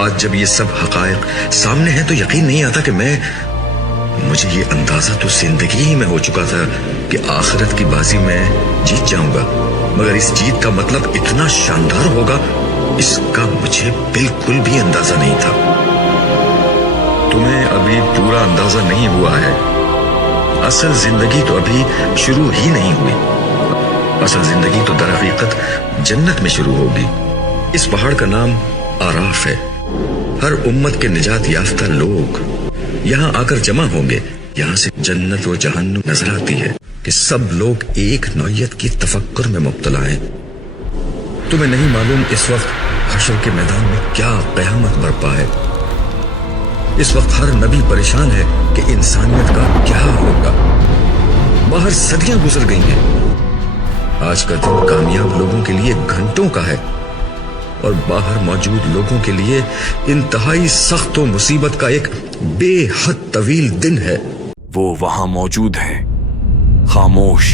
آج جب یہ سب حقائق سامنے ہیں تو یقین نہیں آتا کہ مجھے یہ اندازہ تو زندگی ہی میں ہو چکا تھا کہ آخرت کی بازی میں جیت جاؤں گا، مگر اس جیت کا مطلب اتنا شاندار ہوگا اس کا مجھے بالکل بھی اندازہ نہیں تھا۔ تمہیں ابھی پورا اندازہ نہیں ہوا ہے، اصل زندگی تو ابھی شروع ہی نہیں ہوئی۔ اصل زندگی تو در حقیقت جنت میں شروع ہوگی۔ اس پہاڑ کا نام آراف ہے۔ ہر امت کے نجات یافتہ لوگ یہاں آ کر جمع ہوں گے۔ یہاں سے جنت و جہنم نظر آتی ہے کہ سب لوگ ایک نوعیت کی تفکر میں مبتلا ہیں۔ تمہیں نہیں معلوم اس وقت حشر کے میدان میں کیا قیامت برپا ہے۔ اس وقت ہر نبی پریشان ہے کہ انسانیت کا کیا ہوگا۔ باہر صدیاں گزر گئی ہیں، آج کا دن کامیاب لوگوں کے لیے گھنٹوں کا ہے اور باہر موجود لوگوں کے لیے انتہائی سخت و مصیبت کا ایک بے حد طویل دن ہے۔ وہ وہاں موجود ہے، خاموش،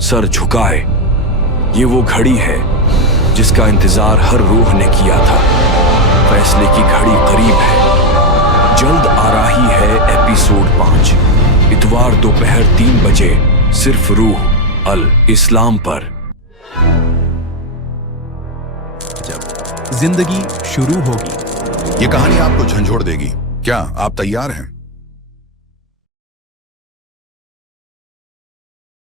سر جھکائے۔ یہ وہ گھڑی ہے جس کا انتظار ہر روح نے کیا تھا۔ فیصلے کی گھڑی قریب ہے۔ جلد آ رہی ہے ایپیسوڈ 5، اتوار دوپہر 3 بجے، صرف روح الاسلام پر۔ جب زندگی شروع ہوگی، یہ کہانی آپ کو جھنجھوڑ دے گی۔ کیا آپ تیار ہیں؟